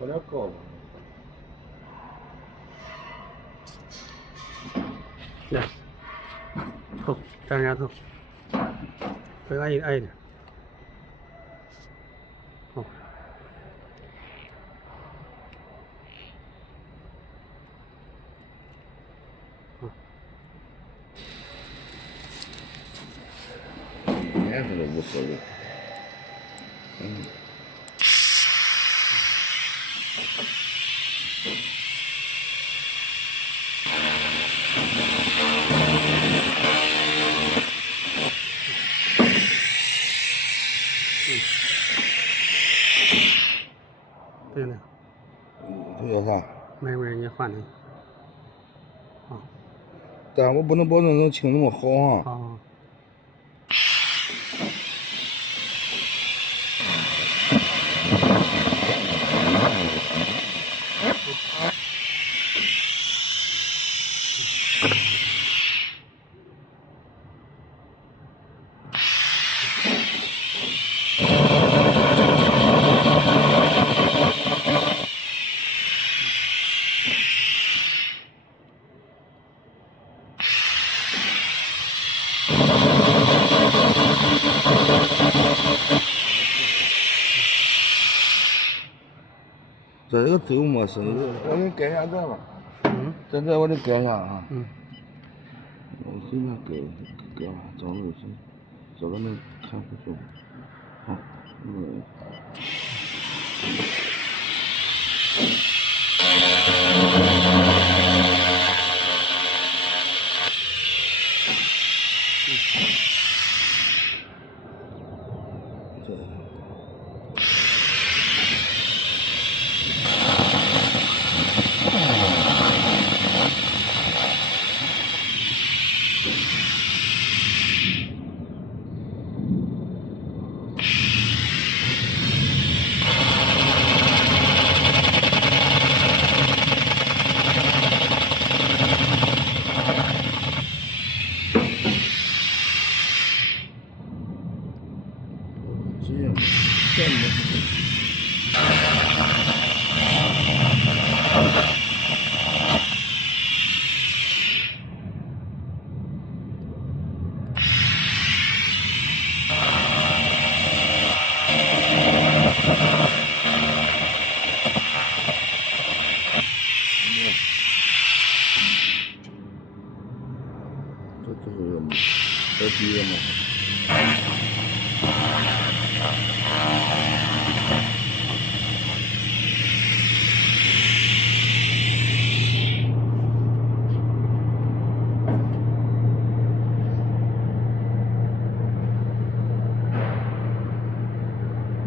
有点高吧。来，头，沾一下头，再矮一点。好。颜色都无所谓。对了。这叫啥？没，你换的。啊。但我不能保证能清那么好啊。啊。这个自由模式，我给你改一下这吧。这我得改一下啊。我随便改吧，找个能看不出。好，这就是第一个模式。